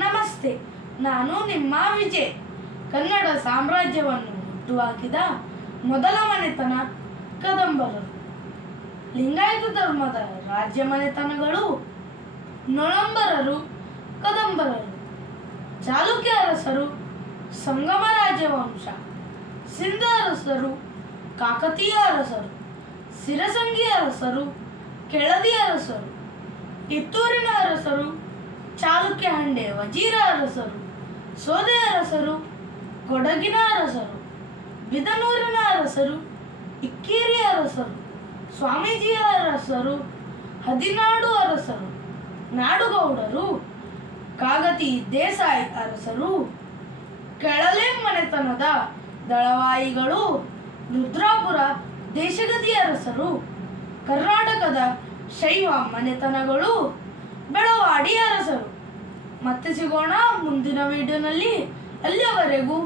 ನಮಸ್ತೆ, ನಾನು ನಿಮ್ಮ ವಿಜಯ್. ಕನ್ನಡ ಸಾಮ್ರಾಜ್ಯವನ್ನು ಹುಟ್ಟುಹಾಕಿದ ಮೊದಲ ಮನೆತನ ಕದಂಬರರು ಲಿಂಗಾಯತ ಧರ್ಮದ ರಾಜ್ಯ ಮನೆತನಗಳು ನೊಳಂಬರರು, ಕದಂಬರರು. ಚಾಲುಕ್ಯ ಅರಸರು, ಸಂಗಮ ರಾಜವಂಶ. ಸಿಂಧ ಅರಸರು, ಕಾಕತೀಯ ಅರಸರು. ಸಿರಸಂಗಿ ಅರಸರು, ಕೆಳದಿ ಅರಸರು. ಕಿತ್ತೂರಿನ ಅರಸರು ಚಾಲುಕ್ಯ ಹಂಡೆ ವಜೀರ ಅರಸರು ಸೋದೆ ಅರಸರು, ಕೊಡಗಿನ ಅರಸರು, ಬಿದನೂರಿನ ಅರಸರು, ಇಕ್ಕೇರಿ ಅರಸರು, ಸ್ವಾಮೀಜಿಯ ಅರಸರು, ಹದಿನಾಡು ಅರಸರು, ನಾಡುಗೌಡರು, ಕಾಗತಿ ದೇಸಾಯಿ ಅರಸರು, ಕೆಳಲೆ ಮನೆತನದ ದಳವಾಯಿಗಳು, ರುದ್ರಾಪುರ ದೇಶಗತಿ ಅರಸರು, ಕರ್ನಾಟಕದ ಶೈವ ಮನೆತನಗಳು ಬೆಳವಾಡಿ ಅರಸರು ಮತ್ತೆ ಸಿಗೋಣ ಮುಂದಿನ ವಿಡಿಯೋನಲ್ಲಿ ಅಲ್ಲಿಯವರೆಗೂ